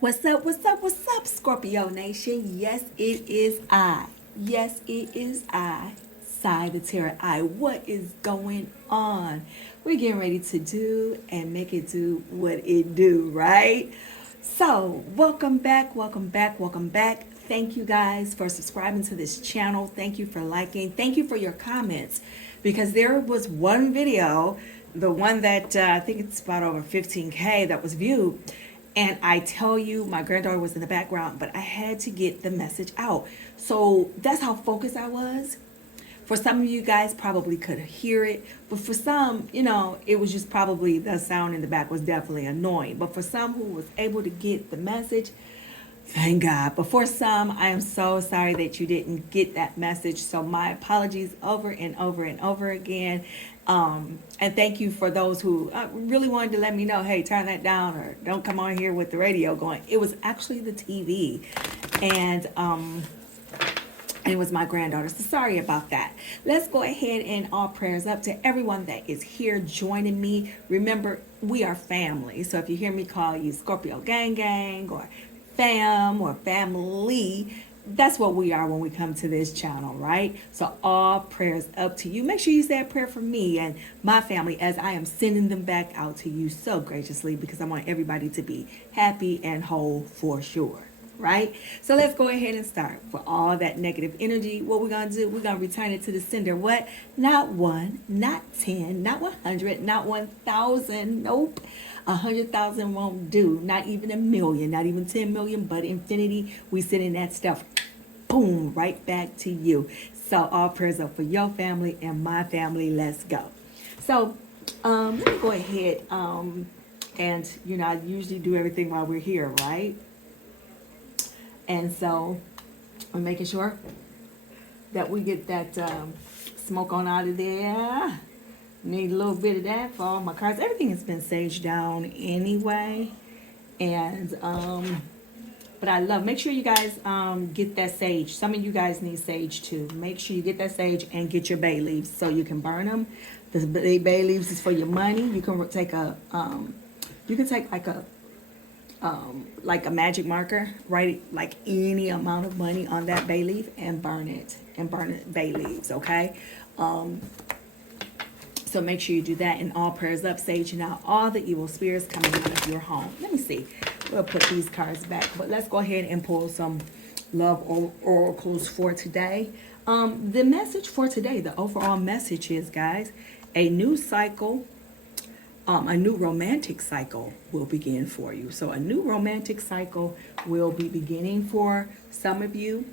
What's up? What's up? What's up, Scorpio Nation? Yes, it is I. Yes, it is I. Sagittarius I. What is going on? We're getting ready to do and make it do what it do, right? So, welcome back, welcome back, welcome back. Thank you guys for subscribing to this channel. Thank you for liking. Thank you for your comments because there was one video, the one that I think it's about over 15K that was viewed. And I tell you, my granddaughter was in the background, but I had to get the message out. So that's how focused I was. For some of you guys probably could hear it, but for some, it was just probably the sound in the back was definitely annoying. But for some who was able to get the message, thank God. But for some, I am so sorry that you didn't get that message. So my apologies over and over and over again. And thank you for those who really wanted to let me know, hey, turn that down or don't come on here with the radio going. It was actually the TV. And it was my granddaughter. So sorry about that. Let's go ahead and all prayers up to everyone that is here joining me. Remember, we are family. So if you hear me call you Scorpio Gang Gang or fam or family, that's what we are when we come to this channel, right? So all prayers up to you. Make sure you say a prayer for me and my family as I am sending them back out to you so graciously because I want everybody to be happy and whole for sure. Right? So let's go ahead and start. For all that negative energy, what we're going to do, we're going to return it to the sender. What? Not 1, not 10, not 100, not 1,000. Nope. 100,000 won't do. Not even a million, not even 10 million, but infinity. We sending that stuff, boom, right back to you. So all prayers up for your family and my family. Let's go. So let me go ahead and, I usually do everything while we're here, right? And so we're making sure that we get that smoke on out of there. Need a little bit of that for all my cards. Everything has been saged down anyway. And, but I love, make sure you guys get that sage. Some of you guys need sage too. Make sure you get that sage and get your bay leaves so you can burn them. The bay leaves is for your money. You can take like a magic marker, write like any amount of money on that bay leaf and burn it bay leaves, okay? So make sure you do that and all prayers up, saging out all the evil spirits coming out of your home. Let me see. We'll put these cards back, but let's go ahead and pull some love oracles for today. The message for today, the overall message is, guys, a new cycle. A new romantic cycle will begin for you. So a new romantic cycle will be beginning for some of you.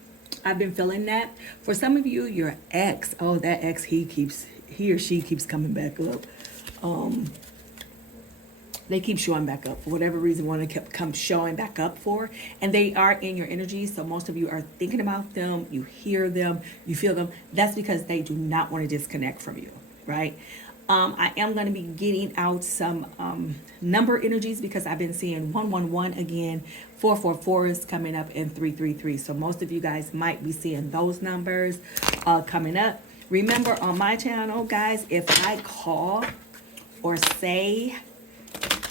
I've been feeling that. For some of you, your ex, that ex, he or she keeps coming back up. They keep showing back up for whatever reason, want to come showing back up for, and they are in your energy. So most of you are thinking about them, you hear them, you feel them. That's because they do not want to disconnect from you, right? I am going to be getting out some number energies because I've been seeing 111 again, 444 is coming up, and 333. So most of you guys might be seeing those numbers coming up. Remember on my channel, guys, if I call or say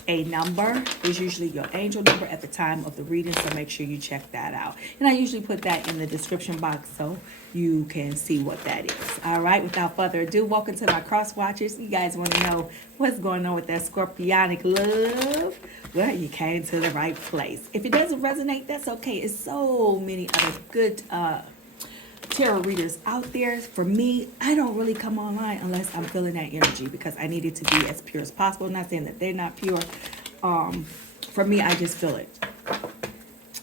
a number, is usually your angel number at the time of the reading, so make sure you check that out. And I usually put that in the description box so you can see what that is. All right, without further ado, welcome to my cross watchers. You guys want to know what's going on with that scorpionic love? Well, you came to the right place. If it doesn't resonate, that's okay. It's so many other good tarot readers out there. For me, I don't really come online unless I'm feeling that energy because I need it to be as pure as possible. I'm not saying that they're not pure. For me, I just feel it.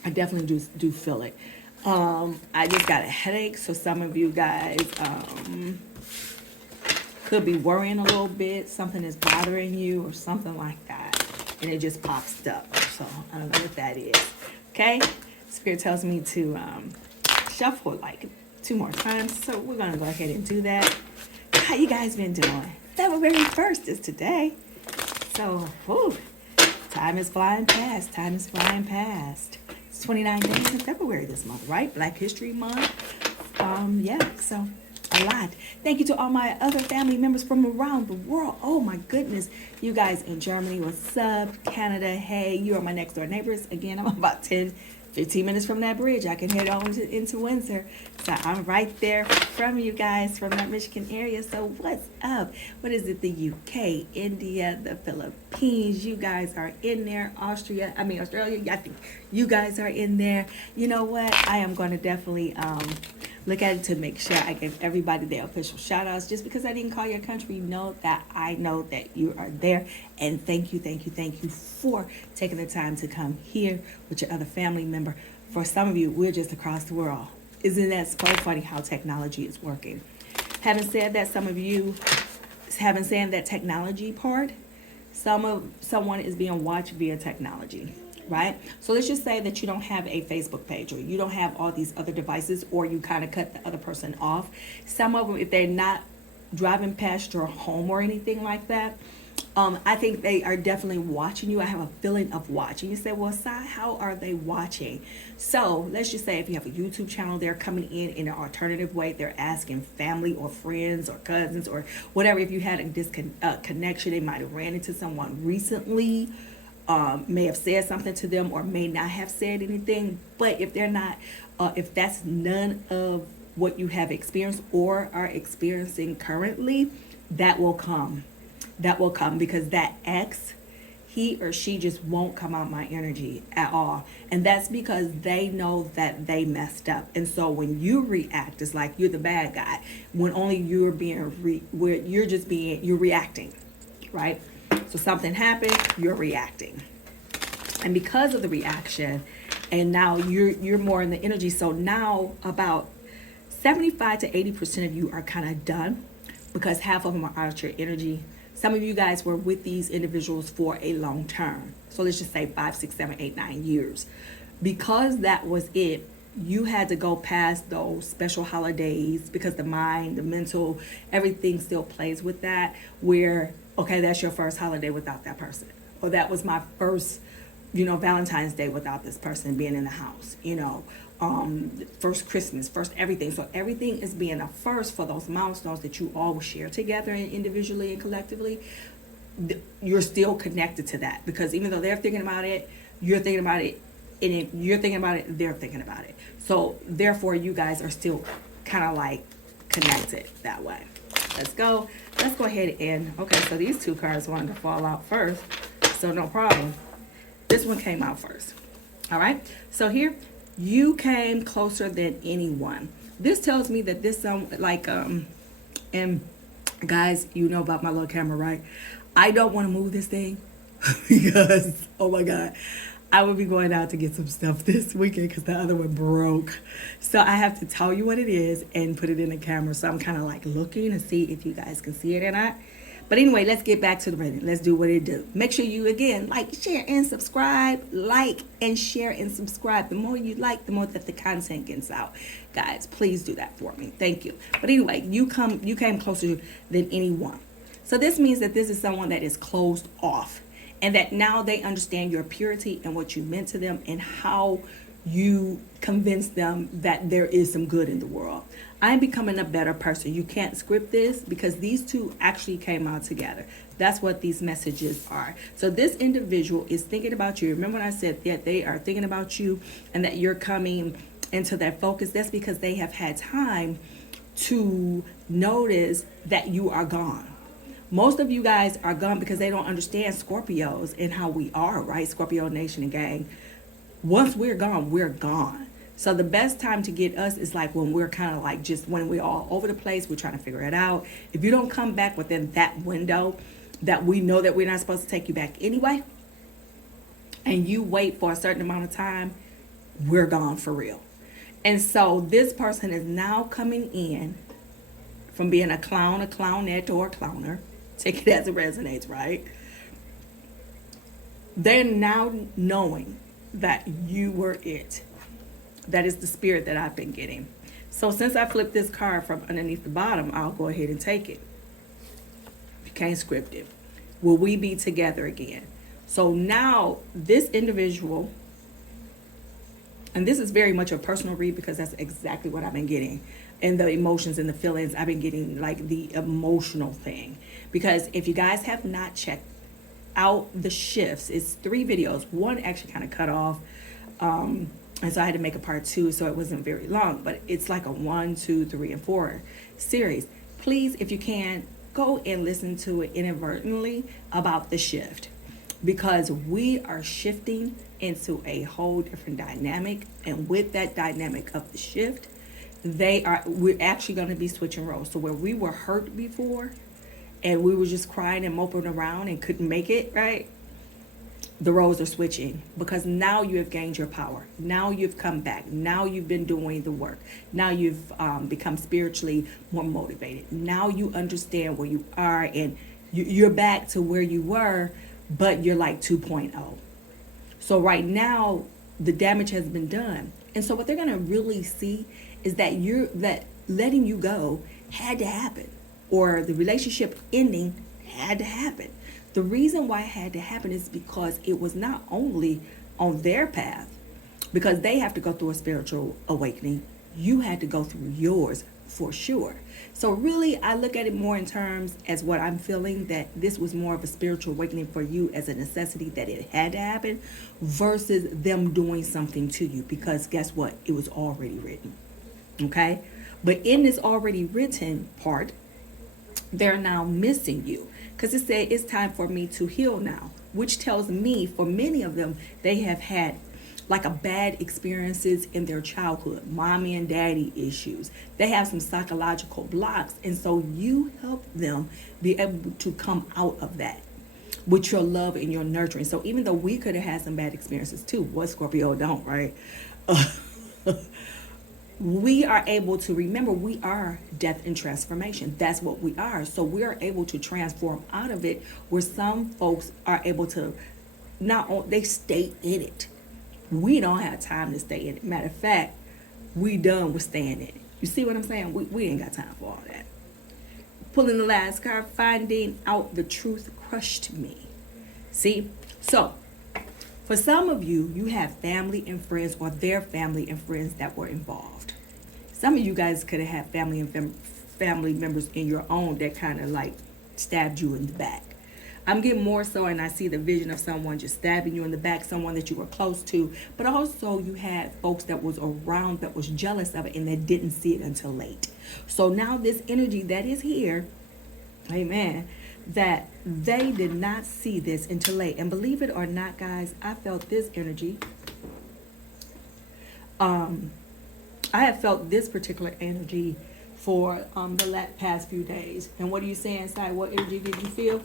I definitely do feel it. I just got a headache, so some of you guys could be worrying a little bit. Something is bothering you or something like that, and it just pops up. So I don't know what that is. Okay, Spirit tells me to shuffle like 2 more times, so we're gonna go ahead and do that. How you guys been doing? February 1st is today, so whew, time is flying past. Time is flying past. It's 29 days in February this month, right? Black History Month. Yeah. So a lot. Thank you to all my other family members from around the world. Oh my goodness. You guys in Germany, what's up? Canada, hey, you are my next door neighbors. Again, I'm about 15 minutes from that bridge. I can head on into Windsor. So I'm right there from you guys from that Michigan area. So what's up? What is it? The UK, India, the Philippines. You guys are in there. Australia. I think you guys are in there. You know what? I am going to definitely look at it to make sure I give everybody their official shout outs. Just because I didn't call your country, know that I know that you are there. And thank you for taking the time to come here with your other family member. For some of you, we're just across the world. Isn't that so funny how technology is working? Having said that, some of you haven't said that technology part, someone is being watched via technology. Right? So let's just say that you don't have a Facebook page, or you don't have all these other devices, or you kind of cut the other person off. Some of them, if they're not driving past your home or anything like that, I think they are definitely watching you. I have a feeling of watching. You say, well, Sai, how are they watching? So let's just say if you have a YouTube channel, they're coming in an alternative way. They're asking family or friends or cousins or whatever. If you had a disconnection, they might have ran into someone recently, may have said something to them, or may not have said anything. But if they're not, if that's none of what you have experienced or are experiencing currently, that will come. That will come, because that ex, he or she just won't come out my energy at all. And that's because they know that they messed up. And so when you react, it's like you're the bad guy. When only you're you're reacting, right? So something happened, you're reacting. And because of the reaction, and now you're more in the energy. So now about 75 to 80% of you are kind of done, because half of them are out your energy. Some of you guys were with these individuals for a long term. So let's just say 5, 6, 7, 8, 9 years. Because that was it, you had to go past those special holidays, because the mind, the mental, everything still plays with that, where, okay, that's your first holiday without that person. Or that was my first, Valentine's Day without this person being in the house, first Christmas, first everything. So everything is being a first for those milestones that you all share together and individually and collectively. You're still connected to that, because even though they're thinking about it, you're thinking about it, and if you're thinking about it, they're thinking about it. So therefore, you guys are still kind of like connected that way. Let's go ahead and, okay, so these two cards wanted to fall out first, so no problem. This one came out first. All right, so here, you came closer than anyone. This tells me that this and guys, you know about my little camera, right? I don't want to move this thing because, oh my God, I will be going out to get some stuff this weekend because the other one broke. So I have to tell you what it is and put it in the camera. So I'm kind of like looking to see if you guys can see it or not. But anyway, let's get back to the reading. Let's do what it do. Make sure you, again, like, share, and subscribe. Like and share and subscribe. The more you like, the more that the content gets out. Guys, please do that for me. Thank you. But anyway, you came closer than anyone. So this means that this is someone that is closed off, and that now they understand your purity and what you meant to them and how you convinced them that there is some good in the world. I'm becoming a better person. You can't script this, because these two actually came out together. That's what these messages are. So this individual is thinking about you. Remember when I said that they are thinking about you and that you're coming into their focus? That's because they have had time to notice that you are gone. Most of you guys are gone because they don't understand Scorpios and how we are, right? Scorpio Nation and gang. Once we're gone, we're gone. So the best time to get us is like when we're kind of like just when we're all over the place, we're trying to figure it out. If you don't come back within that window that we know that we're not supposed to take you back anyway, and you wait for a certain amount of time, we're gone for real. And so this person is now coming in from being a clown, a clownette, or a clowner. Take it as it resonates, right? They're now knowing that you were it. That is the spirit that I've been getting. So since I flipped this card from underneath the bottom, I'll go ahead and take it. You can't script it. Will we be together again? So now this individual And this is very much a personal read because that's exactly what I've been getting. And the emotions and the feelings, I've been getting like the emotional thing. Because if you guys have not checked out the shifts, it's 3 videos. One actually kind of cut off. And so I had to make a part 2, so it wasn't very long. But it's like a 1, 2, 3, and 4 series. Please, if you can, go and listen to it inadvertently about the shift. Because we are shifting into a whole different dynamic. And with that dynamic of the shift, we're actually going to be switching roles. So where we were hurt before and we were just crying and moping around and couldn't make it, right? The roles are switching because now you have gained your power. Now you've come back. Now you've been doing the work. Now you've become spiritually more motivated. Now you understand where you are and you're back to where you were, but you're like 2.0. So right now the damage has been done. And so what they're going to really see is that that letting you go had to happen, or the relationship ending had to happen. The reason why it had to happen is because it was not only on their path, because they have to go through a spiritual awakening. You had to go through yours for sure. So really, I look at it more in terms as what I'm feeling, that this was more of a spiritual awakening for you as a necessity, that it had to happen, versus them doing something to you. Because guess what? It was already written. Okay? But in this already written part, they're now missing you. Because it said it's time for me to heal now, which tells me for many of them, they have had like a bad experiences in their childhood, mommy and daddy issues. They have some psychological blocks. And so you help them be able to come out of that with your love and your nurturing. So even though we could have had some bad experiences too, what Scorpio don't, right? We are able to remember we are death and transformation. That's what we are. So we are able to transform out of it, where some folks are able to they stay in it. We don't have time to stay in it. Matter of fact, we done with staying in it. You see what I'm saying? We ain't got time for all that. Pulling the last card, finding out the truth crushed me. See? So for some of you, you have family and friends, or their family and friends that were involved. Some of you guys could have had family and family members in your own that kind of like stabbed you in the back. I'm getting more so, and I see the vision of someone just stabbing you in the back, someone that you were close to, but also you had folks that was around that was jealous of it and that didn't see it until late. So now this energy that is here, amen, that they did not see this until late. And believe it or not, guys, I felt this energy. I have felt this particular energy for the past few days. And what are you saying, Sai? What energy did you feel?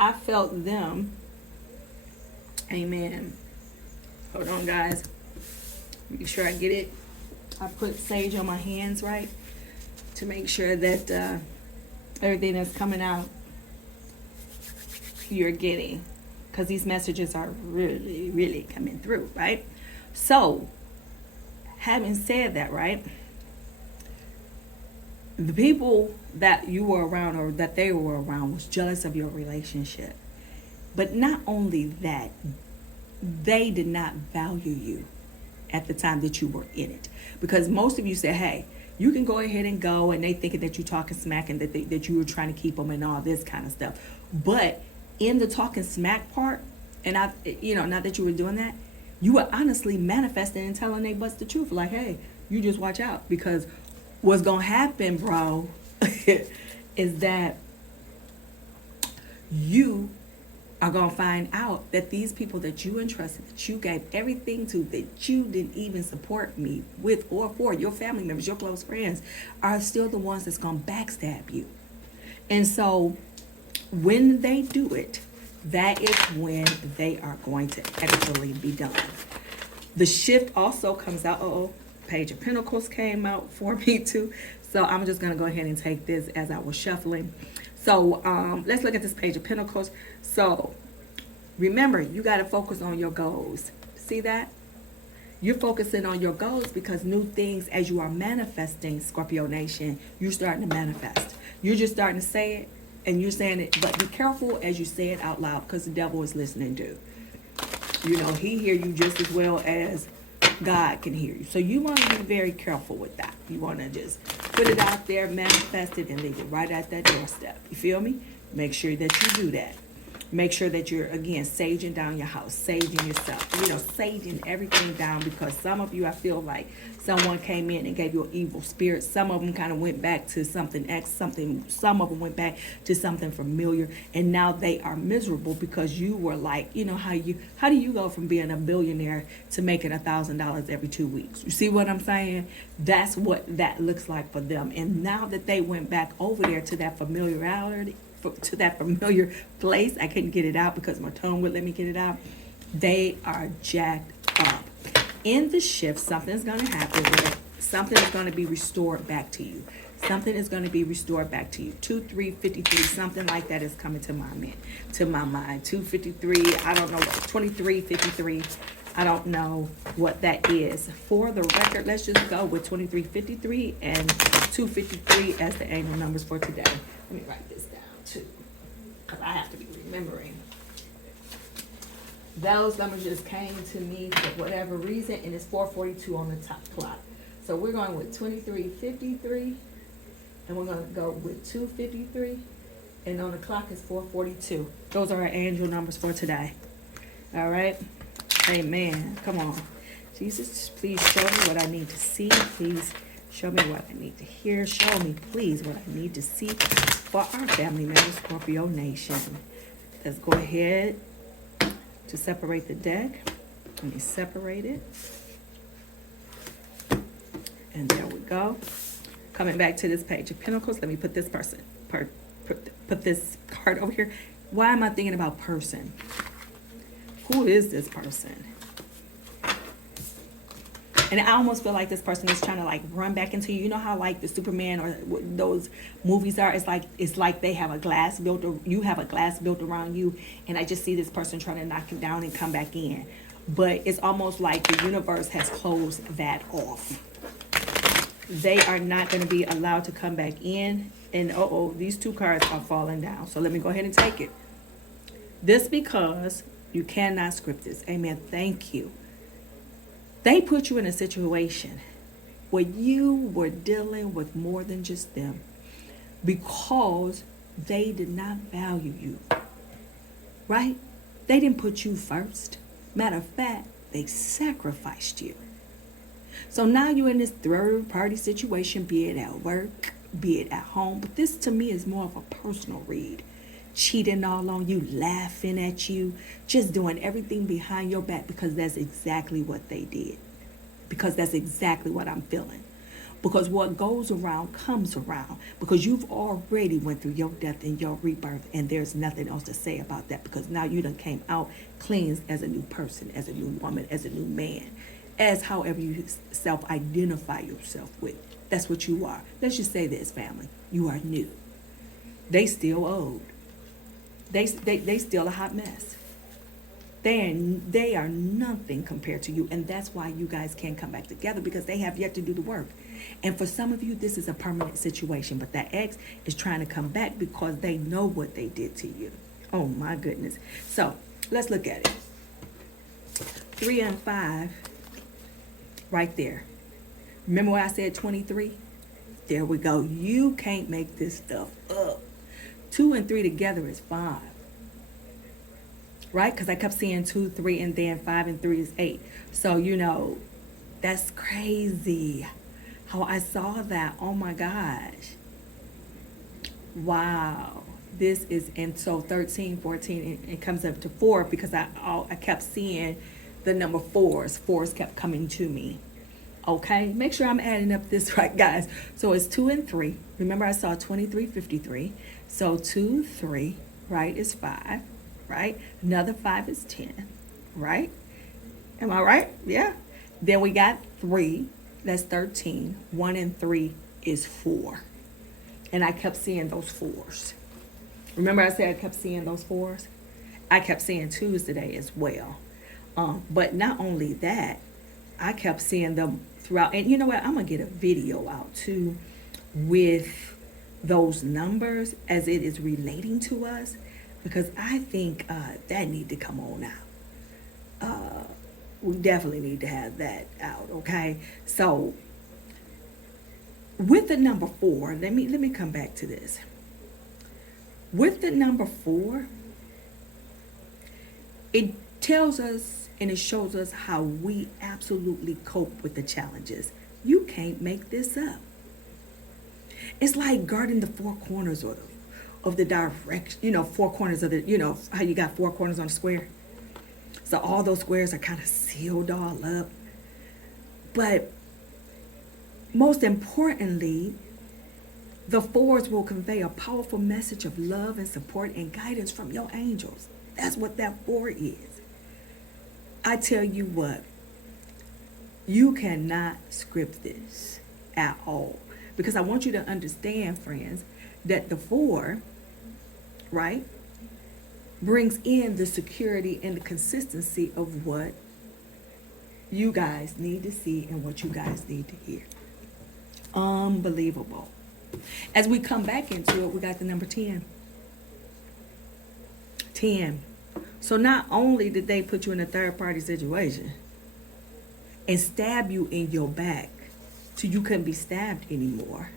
I felt them. Amen. Hold on, guys. Make sure I get it. I put sage on my hands, right? To make sure that everything that's coming out, you're getting. Because these messages are really, really coming through, right? So, having said that, right? The people that you were around, or that they were around, was jealous of your relationship. But not only that, they did not value you at the time that you were in it. Because most of you said, hey, you can go ahead and go, and they thinking that you're talking smack and that you were trying to keep them and all this kind of stuff. But in the talking smack part, and not that you were doing that, you were honestly manifesting and telling they butts the truth. Like, hey, you just watch out, because what's gonna happen, bro, is that you are gonna find out that these people that you entrusted, that you gave everything to, that you didn't even support me with or for, your family members, your close friends, are still the ones that's gonna backstab you. And so when they do it, that is when they are going to actually be done. The shift also comes out. Page of Pentacles came out for me too. So I'm just going to go ahead and take this as I was shuffling. So let's look at this Page of Pentacles. So remember, you got to focus on your goals. See that? You're focusing on your goals because new things, as you are manifesting, Scorpio Nation, you're starting to manifest. You're just starting to say it, and you're saying it, but be careful as you say it out loud, because the devil is listening too. You know, he hear you just as well as God can hear you. So you want to be very careful with that. You want to just put it out there, manifest it, and leave it right at that doorstep. You feel me? Make sure that you do that. Make sure that you're, again, saging down your house, saging yourself, you know, saging everything down, because some of you, I feel like someone came in and gave you an evil spirit. Some of them kind of went back to something some of them went back to something familiar, and now they are miserable because you were like, you know, how do you go from being a billionaire to making $1,000 every 2 weeks? You see what I'm saying? That's what that looks like for them. And now that they went back over there to that familiarity, to that familiar place, I couldn't get it out because my tongue would let me get it out. They are jacked up. In the shift, something's going to happen where something is going to be restored back to you. Something is going to be restored back to you. 2, 3, 53, something like that is coming to my mind. 253, I don't know. 23, 53, I don't know what that is. For the record, let's just go with 2353 and 253 as the angel numbers for today. Let me write this down too, because I have to be remembering. Those numbers just came to me for whatever reason, and it's 4:42 on the top clock. So we're going with 2353, and we're going to go with 253, and on the clock is 4:42. Those are our angel numbers for today. All right? Amen. Come on. Jesus, please show me what I need to see. Please show me what I need to hear. Show me, please, what I need to see for our family members, Scorpio Nation. Let's go ahead to separate the deck. Let me separate it. And there we go. Coming back to this page of Pentacles, let me put this put this card over here. Why am I thinking about person? Who is this person? And I almost feel like this person is trying to like run back into you. You know how like the Superman or those movies are? It's like they have a glass built, you have a glass built around you. And I just see this person trying to knock it down and come back in. But it's almost like the universe has closed that off. They are not going to be allowed to come back in. And these two cards are falling down. So let me go ahead and take it. This because you cannot script this. Amen. Thank you. They put you in a situation where you were dealing with more than just them because they did not value you. Right? They didn't put you first. Matter of fact, they sacrificed you. So now you're in this third party situation, be it at work, be it at home. But this to me is more of a personal read. Cheating all on you, laughing at you, just doing everything behind your back because that's exactly what they did. Because that's exactly what I'm feeling. Because what goes around comes around. Because you've already went through your death and your rebirth, and there's nothing else to say about that. Because now you done came out cleansed as a new person, as a new woman, as a new man, as however you self-identify yourself with. That's what you are. Let's just say this, family. You are new. They still old. They still a hot mess. They are nothing compared to you, and that's why you guys can't come back together, because they have yet to do the work. And for some of you, this is a permanent situation, but that ex is trying to come back because they know what they did to you. Oh my goodness. So let's look at it. 3 and 5 right there. Remember what I said, 23? There we go. You can't make this stuff up. 2 and 3 together is 5. Right? Because I kept seeing 2, 3, and then 5 and 3 is 8. So, you know, that's crazy how I saw that. Oh my gosh. Wow. This is, and so 13, 14, it comes up to 4 because I kept seeing the number 4s. 4s kept coming to me. Okay, make sure I'm adding up this right, guys. So it's 2 and 3. Remember, I saw 23, 53. So 2, 3, right, is 5, right? Another 5 is 10, right? Am I right? Yeah. Then we got 3. That's 13. 1 and 3 is 4. And I kept seeing those 4s. Remember I said I kept seeing those 4s? I kept seeing 2s today as well. But not only that, I kept seeing them throughout. And you know what? I'm going to get a video out too with those numbers as it is relating to us, because I think that need to come on out. We definitely need to have that out, okay? So with the number 4, let me come back to this. With the number 4, it tells us and it shows us how we absolutely cope with the challenges. You can't make this up. It's like guarding the four corners of the direction, 4 corners of the, how you got 4 corners on a square. So all those squares are kind of sealed all up. But most importantly, the 4s will convey a powerful message of love and support and guidance from your angels. That's what that 4 is. I tell you what, you cannot script this at all. Because I want you to understand, friends, that the 4, right, brings in the security and the consistency of what you guys need to see and what you guys need to hear. Unbelievable. As we come back into it, we got the number 10. 10. So not only did they put you in a third-party situation and stab you in your back till you couldn't be stabbed anymore,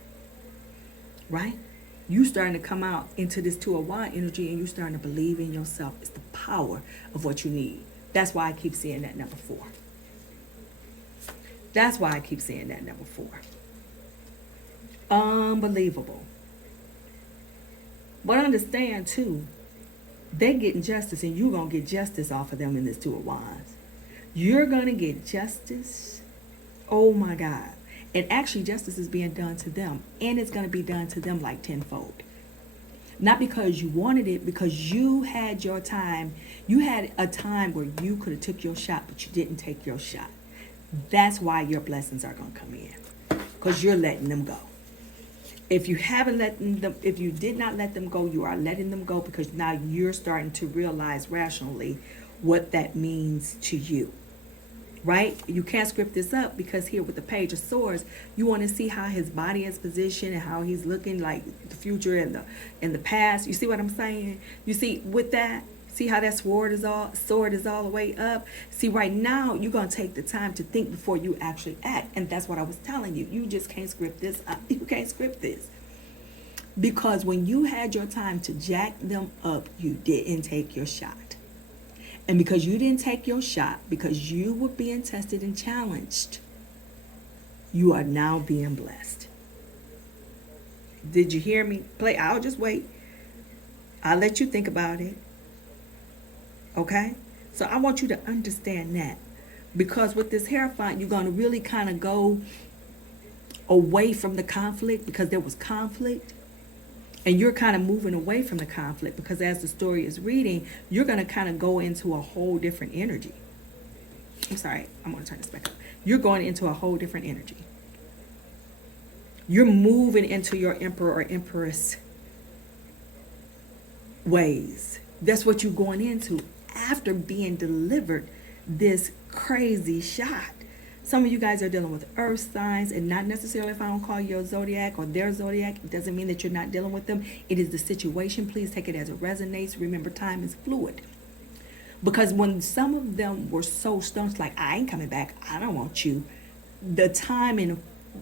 right? You starting to come out into this 2 of Wands energy and you starting to believe in yourself. It's the power of what you need. That's why I keep seeing that number 4. That's why I keep seeing that number 4. Unbelievable. But understand too, they're getting justice and you're going to get justice off of them in this 2 of Wands. You're going to get justice. Oh my God. And actually justice is being done to them. And it's going to be done to them like tenfold. Not because you wanted it, because you had your time. You had a time where you could have took your shot, but you didn't take your shot. That's why your blessings are going to come in. Because you're letting them go. If you haven't let them, if you did not let them go, you are letting them go because now you're starting to realize rationally what that means to you. Right? You can't script this up because here with the Page of Swords, you want to see how his body is positioned and how he's looking, like the future and the past. You see what I'm saying? You see with that, see how that sword is all the way up. See, right now you're gonna take the time to think before you actually act, and that's what I was telling you. You just can't script this up. You can't script this because when you had your time to jack them up, you didn't take your shot. And because you didn't take your shot, because you were being tested and challenged, you are now being blessed. Did you hear me? I'll just wait. I'll let you think about it. Okay? So I want you to understand that. Because with this Hierophant, you're going to really kind of go away from the conflict because there was conflict. And you're kind of moving away from the conflict because as the story is reading, you're going to kind of go into a whole different energy. I'm sorry, I'm going to turn this back up. You're going into a whole different energy. You're moving into your Emperor or Empress ways. That's what you're going into after being delivered this crazy shot. Some of you guys are dealing with earth signs, and not necessarily if I don't call your zodiac or their zodiac, it doesn't mean that you're not dealing with them. It is the situation. Please take it as it resonates. Remember, time is fluid. Because when some of them were so stunned, like, I ain't coming back, I don't want you, the time and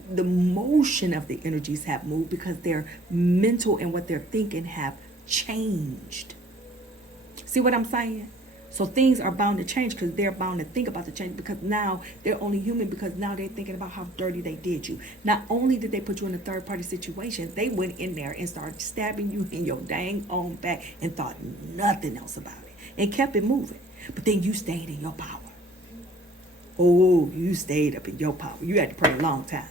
the motion of the energies have moved because their mental and what they're thinking have changed. See what I'm saying? So things are bound to change because they're bound to think about the change because now they're only human because now they're thinking about how dirty they did you. Not only did they put you in a third party situation, they went in there and started stabbing you in your dang own back and thought nothing else about it and kept it moving. But then you stayed in your power. Oh, you stayed up in your power. You had to pray a long time.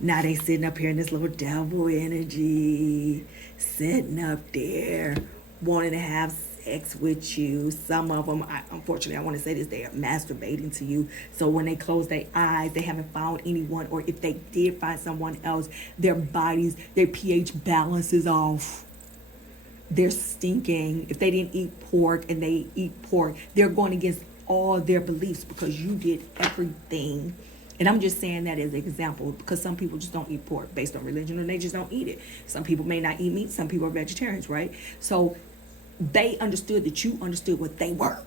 Now they sitting up here in this little devil energy, sitting up there, wanting to have sex with you. Some of them, unfortunately, I want to say this, they are masturbating to you. So when they close their eyes, they haven't found anyone, or if they did find someone else, their bodies, their pH balance is off. They're stinking. If they didn't eat pork and they eat pork, they're going against all their beliefs because you did everything. And I'm just saying that as an example because some people just don't eat pork based on religion or they just don't eat it. Some people may not eat meat. Some people are vegetarians, right? So they understood that you understood what they were.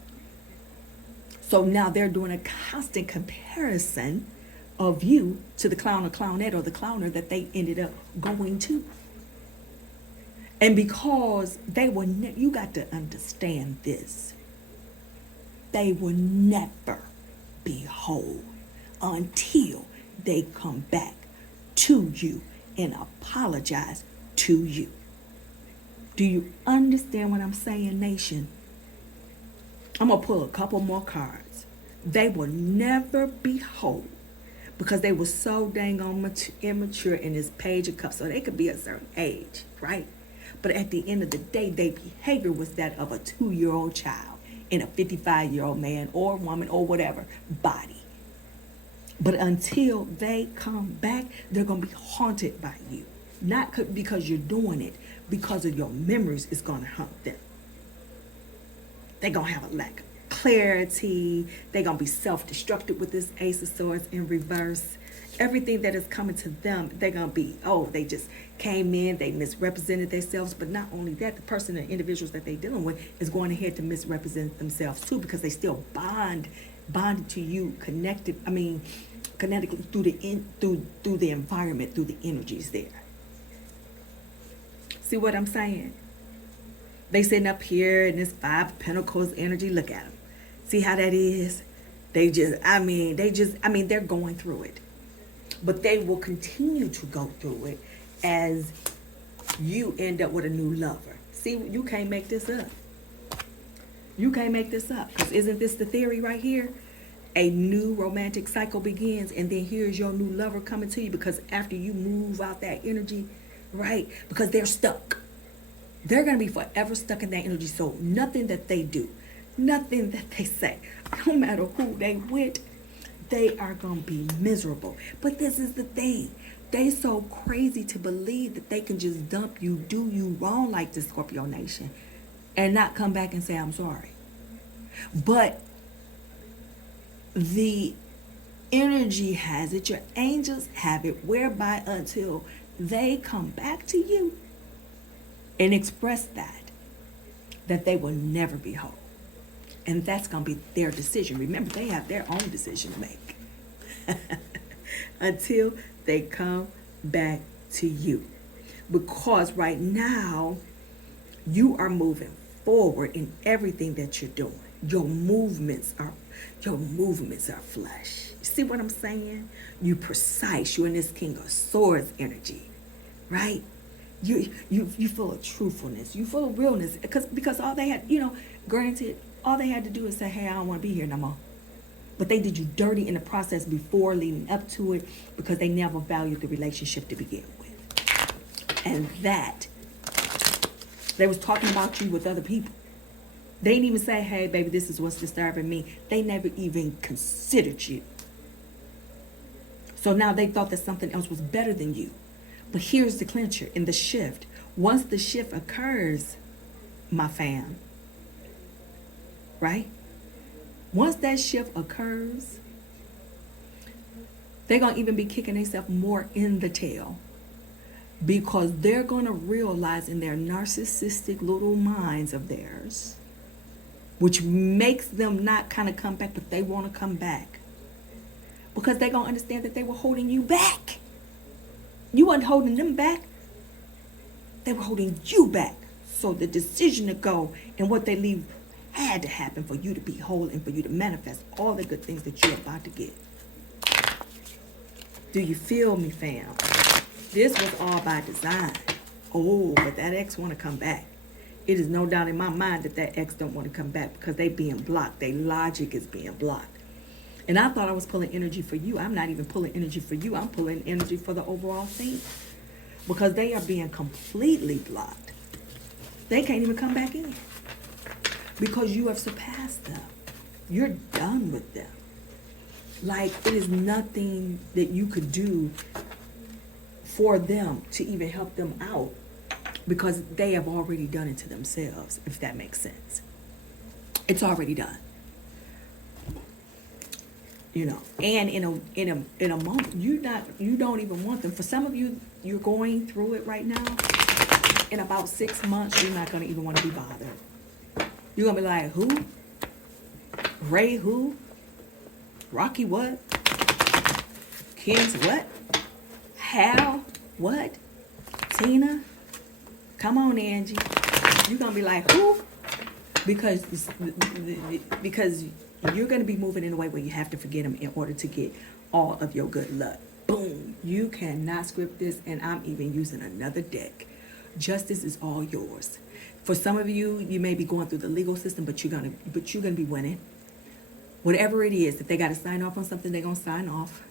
So now they're doing a constant comparison of you to the clown or clownette or the clowner that they ended up going to. And because they were, you got to understand this. They will never be whole until they come back to you and apologize to you. Do you understand what I'm saying, nation? I'm going to pull a couple more cards. They will never be whole because they were so dang on immature in this Page of Cups. So they could be a certain age, right? But at the end of the day, their behavior was that of a 2-year-old child in a 55-year-old man or woman or whatever body. But until they come back, they're going to be haunted by you. Not because you're doing it, because of your memories is going to haunt them. They're going to have a lack of clarity. They're going to be self-destructive with this Ace of Swords in reverse. Everything that is coming to them, they're going to be, they just came in, they misrepresented themselves. But not only that, the person and individuals that they're dealing with is going ahead to misrepresent themselves too, because they still bonded to you, kinetically through the environment, through the energies there. See what I'm saying? They sitting up here in this Five of Pentacles energy. Look at them. See how that is? They're going through it. But they will continue to go through it as you end up with a new lover. See, you can't make this up. You can't make this up. Because isn't this the theory right here? A new romantic cycle begins, and then here's your new lover coming to you, because after you move out that energy, right? Because they're stuck. They're going to be forever stuck in that energy. So nothing that they do, nothing that they say, no matter who they with, they are going to be miserable. But this is the thing. They so crazy to believe that they can just dump you, do you wrong like this, Scorpio Nation, and not come back and say, I'm sorry. But the energy has it, your angels have it, whereby until they come back to you and express that they will never be whole. And that's going to be their decision. Remember, they have their own decision to make until they come back to you. Because right now, you are moving forward in everything that you're doing. Your movements are flush. See what I'm saying? You precise. You're in this King of Swords energy, right? You full of truthfulness. You full of realness. Because all they had, granted, all they had to do is say, hey, I don't want to be here no more. But they did you dirty in the process before leading up to it, because they never valued the relationship to begin with. And that, they was talking about you with other people. They didn't even say, hey, baby, this is what's disturbing me. They never even considered you. So now they thought that something else was better than you. But here's the clincher in the shift. Once the shift occurs, my fam, right? Once that shift occurs, they're going to even be kicking themselves more in the tail, because they're going to realize in their narcissistic little minds of theirs, which makes them not kind of come back, but they want to come back, because they're going to understand that they were holding you back. You weren't holding them back. They were holding you back. So the decision to go and what they leave had to happen for you to be whole and for you to manifest all the good things that you're about to get. Do you feel me, fam? This was all by design. Oh, but that ex want to come back. It is no doubt in my mind that ex don't want to come back, because they being blocked. Their logic is being blocked. And I thought I was pulling energy for you. I'm not even pulling energy for you. I'm pulling energy for the overall thing, because they are being completely blocked. They can't even come back in, because you have surpassed them. You're done with them. Like, it is nothing that you could do for them to even help them out, because they have already done it to themselves, if that makes sense. It's already done. And in a moment, you don't even want them. For some of you, you're going through it right now. In about 6 months, you're not gonna even want to be bothered. You're gonna be like, who? Ray who? Rocky what? Kids what? Hal what? Tina? Come on, Angie. You're going to be like, who? Because you're going to be moving in a way where you have to forget them in order to get all of your good luck. Boom. You cannot script this, and I'm even using another deck. Justice is all yours. For some of you, you may be going through the legal system, but you're gonna be winning. Whatever it is, if they got to sign off on something, they're gonna sign off.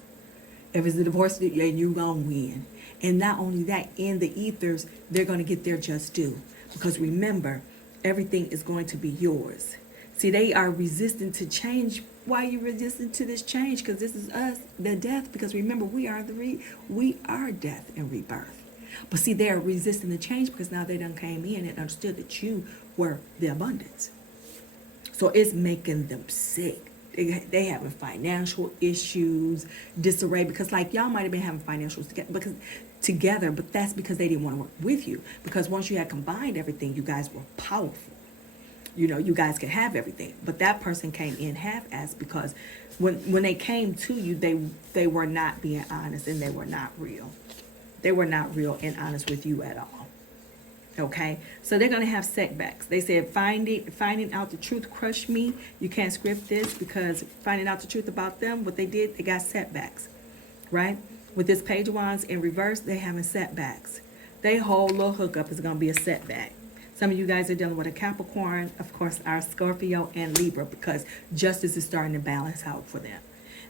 If it's a divorce, you're gonna win. And not only that, in the ethers, they're gonna get their just due. Because remember, everything is going to be yours. See, they are resistant to change. Why are you resistant to this change? Because this is us, the death. Because remember, we are death and rebirth. But see, they're resisting the change because now they done came in and understood that you were the abundance. So it's making them sick. They having financial issues, disarray, because like y'all might have been having financial together, but that's because they didn't want to work with you. Because once you had combined everything, you guys were powerful. You know, you guys could have everything. But that person came in half-assed because when they came to you, they were not being honest and they were not real. They were not real and honest with you at all. Okay, so they're gonna have setbacks. They said finding out the truth crushed me. You can't script this because finding out the truth about them, what they did, they got setbacks, right? With this Page of Wands in reverse, they having setbacks. Their whole little hookup is gonna be a setback. Some of you guys are dealing with a Capricorn, of course, our Scorpio and Libra, because justice is starting to balance out for them.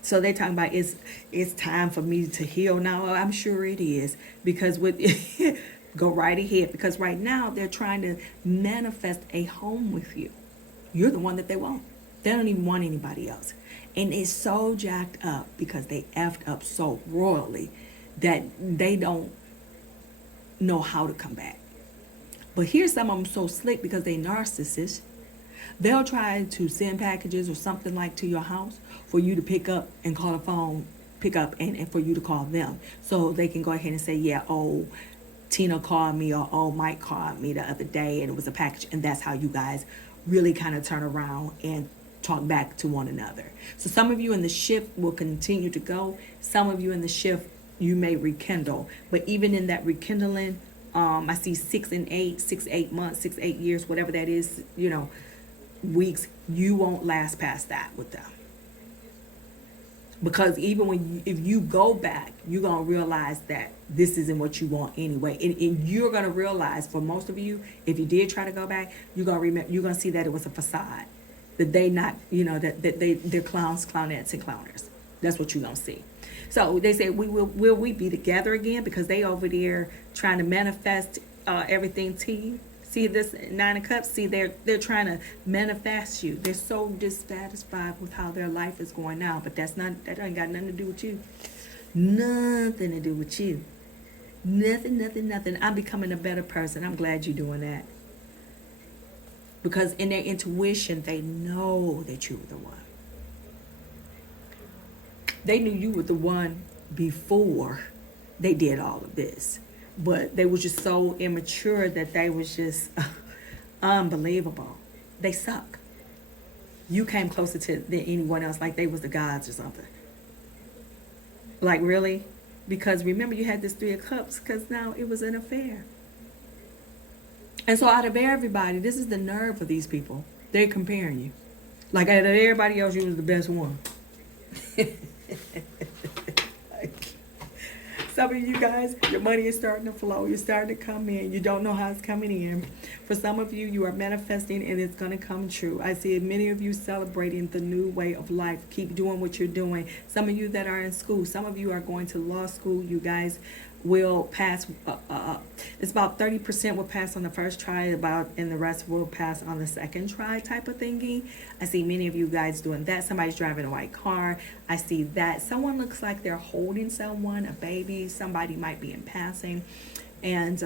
So they're talking about it's time for me to heal now. I'm sure it is, because with go right ahead, because right now they're trying to manifest a home with you. You're the one that they want. They don't even want anybody else. And it's so jacked up because they effed up so royally that they don't know how to come back. But here's some of them so slick because they narcissists. They'll try to send packages or something like to your house for you to pick up and call the phone, pick up and for you to call them. So they can go ahead and say, yeah, oh, Tina called me, or oh, Mike called me the other day and it was a package. And that's how you guys really kind of turn around and talk back to one another. So some of you in the shift will continue to go. Some of you in the shift, you may rekindle. But even in that rekindling, I see 6 and 8, 6, 8 months, 6, 8 years, whatever that is, you know, weeks, you won't last past that with them. Because even if you go back, you're going to realize that this isn't what you want anyway. And you're going to realize, for most of you, if you did try to go back, you're going to see that it was a facade. That they not, you know, that they're clowns, clownettes, and clowners. That's what you're going to see. So they say, will we be together again? Because they over there trying to manifest everything to you. See this 9 of Cups? See, they're trying to manifest you. They're so dissatisfied with how their life is going now. But that ain't got nothing to do with you. Nothing to do with you. Nothing. I'm becoming a better person. I'm glad you're doing that. Because in their intuition, they know that you were the one. They knew you were the one before they did all of this. But they were just so immature that they was just unbelievable. They suck. You came closer than anyone else, like they was the gods or something. Like, really? Because remember, you had this 3 of Cups, because now it was an affair. And so out of everybody, this is the nerve of these people. They're comparing you. Like, out of everybody else, you was the best one. Some of you guys, your money is starting to flow. You're starting to come in. You don't know how it's coming in. For some of you, you are manifesting and it's going to come true. I see many of you celebrating the new way of life. Keep doing what you're doing. Some of you that are in school, some of you are going to law school. You guys will pass. It's about 30% will pass on the first try, and the rest will pass on the second try type of thingy. I see many of you guys doing that. Somebody's driving a white car. I see that. Someone looks like they're holding someone, a baby. Somebody might be in passing, and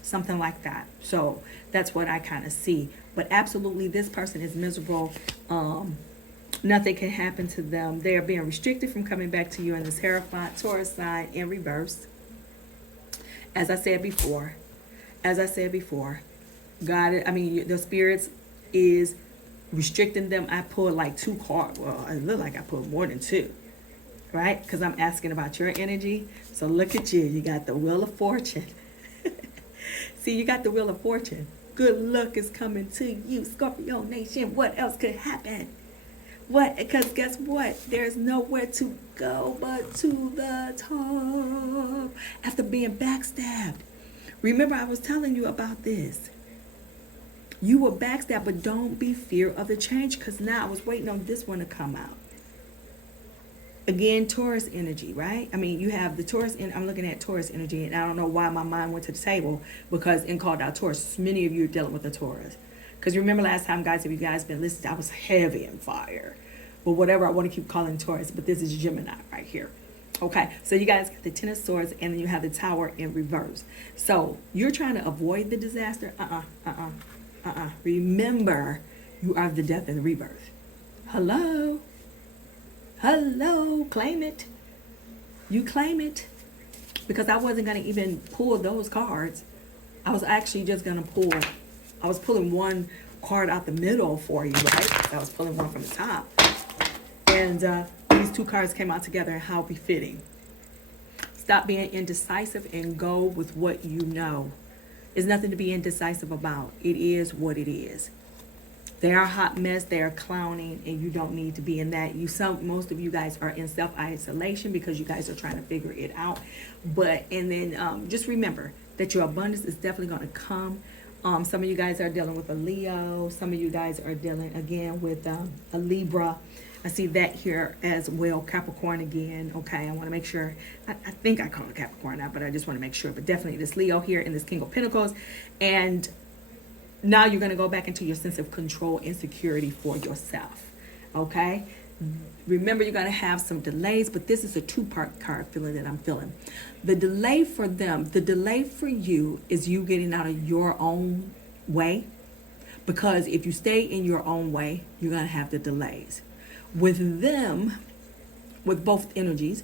something like that. So that's what I kind of see. But absolutely, this person is miserable. Nothing can happen to them. They are being restricted from coming back to you in this Hierophant Taurus sign in reverse. As I said before, God, the spirits is restricting them. I pulled like 2 cards. Well, it looked like I pulled more than 2, right? Because I'm asking about your energy. So look at you. You got the Wheel of Fortune. See, you got the Wheel of Fortune. Good luck is coming to you, Scorpio Nation. What else could happen? What? Because guess what? There's nowhere to go but to the top after being backstabbed. Remember, I was telling you about this. You were backstabbed, but don't be fear of the change, because now I was waiting on this one to come out. Again, Taurus energy, right? I mean, you have the Taurus, and I'm looking at Taurus energy, and I don't know why my mind went to the table, because in called out Taurus, many of you are dealing with the Taurus. Because remember last time, guys, if you guys been listening, I was heavy in fire. But whatever, I want to keep calling Taurus, but this is Gemini right here. Okay, so you guys got the Ten of Swords, and then you have the Tower in reverse. So you're trying to avoid the disaster. Remember, you are the death and the rebirth. Hello? Hello? Claim it. You claim it. Because I wasn't going to even pull those cards. I was actually just going to pull, I was pulling one card out the middle for you, right? I was pulling one from the top. And these 2 cards came out together, and how befitting. Stop being indecisive and go with what you know. There's nothing to be indecisive about. It is what it is. They are a hot mess. They are clowning, and you don't need to be in that. Most of you guys are in self-isolation because you guys are trying to figure it out. And then just remember that your abundance is definitely going to come. Some of you guys are dealing with a Leo. Some of you guys are dealing again with a Libra. I see that here as well. Capricorn again. Okay, I want to make sure. I think I call it Capricorn now, but I just want to make sure. But definitely this Leo here in this King of Pentacles. And now you're going to go back into your sense of control and security for yourself. Okay? Remember, you're going to have some delays, but this is a 2-part card feeling that I'm feeling. The delay for them, the delay for you is you getting out of your own way. Because if you stay in your own way, you're going to have the delays. With them, with both energies,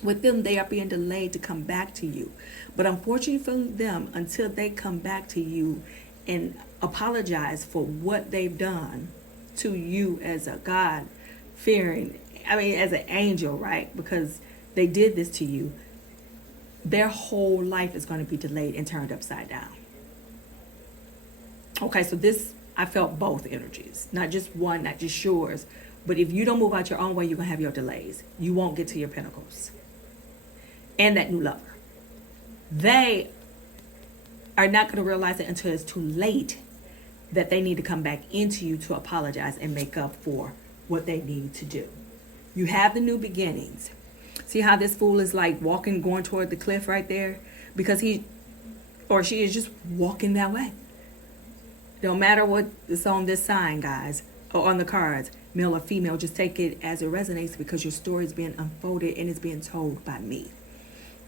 with them, they are being delayed to come back to you. But unfortunately for them, until they come back to you and apologize for what they've done to you as a God-fearing, as an angel, right? Because they did this to you, their whole life is going to be delayed and turned upside down. Okay, so this, I felt both energies, not just one, not just yours. But if you don't move out your own way, you're going to have your delays. You won't get to your pentacles. And that new lover. They are not going to realize it until it's too late that they need to come back into you to apologize and make up for what they need to do. You have the new beginnings. See how this fool is like going toward the cliff right there? Because he or she is just walking that way. Don't matter what is on this sign, guys, or on the cards, male or female, just take it as it resonates, because your story is being unfolded and it's being told by me.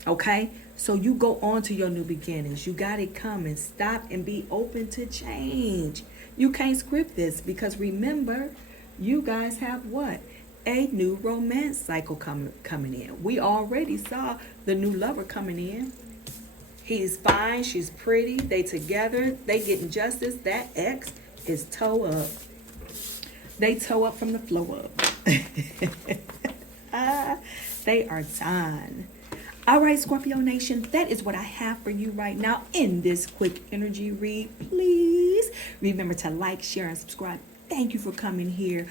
Okay? So you go on to your new beginnings. You got it coming. Stop and be open to change. You can't script this, because remember, you guys have what? A new romance cycle coming in. We already saw the new lover coming in. He's fine. She's pretty. They together. They getting justice. That ex is toe up. They toe up from the flow up. They are done. All right, Scorpio Nation, that is what I have for you right now in this quick energy read. Please remember to like, share, and subscribe. Thank you for coming here.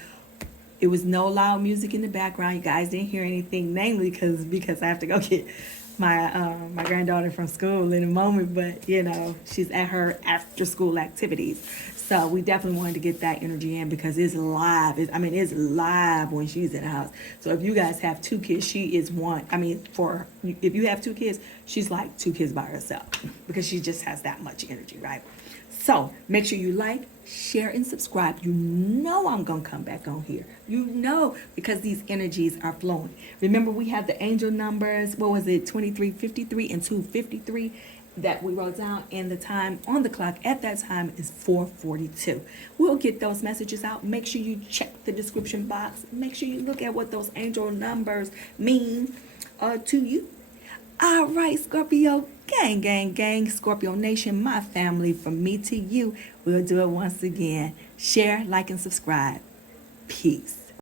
It was no loud music in the background. You guys didn't hear anything, mainly because I have to go get my granddaughter from school in a moment, but she's at her after school activities. So we definitely wanted to get that energy in, because it's live. It's live when she's in the house. So if you guys have 2 kids, she is one. If you have 2 kids, she's like 2 kids by herself, because she just has that much energy, right? So make sure you like, share, and subscribe. You know I'm going to come back on here. Because these energies are flowing. Remember, we have the angel numbers. What was it? 2353 and 253 that we wrote down. And the time on the clock at that time is 4:42. We'll get those messages out. Make sure you check the description box. Make sure you look at what those angel numbers mean to you. All right, Scorpio. Gang, gang, gang, Scorpio Nation, my family, from me to you. We'll do it once again. Share, like, and subscribe. Peace.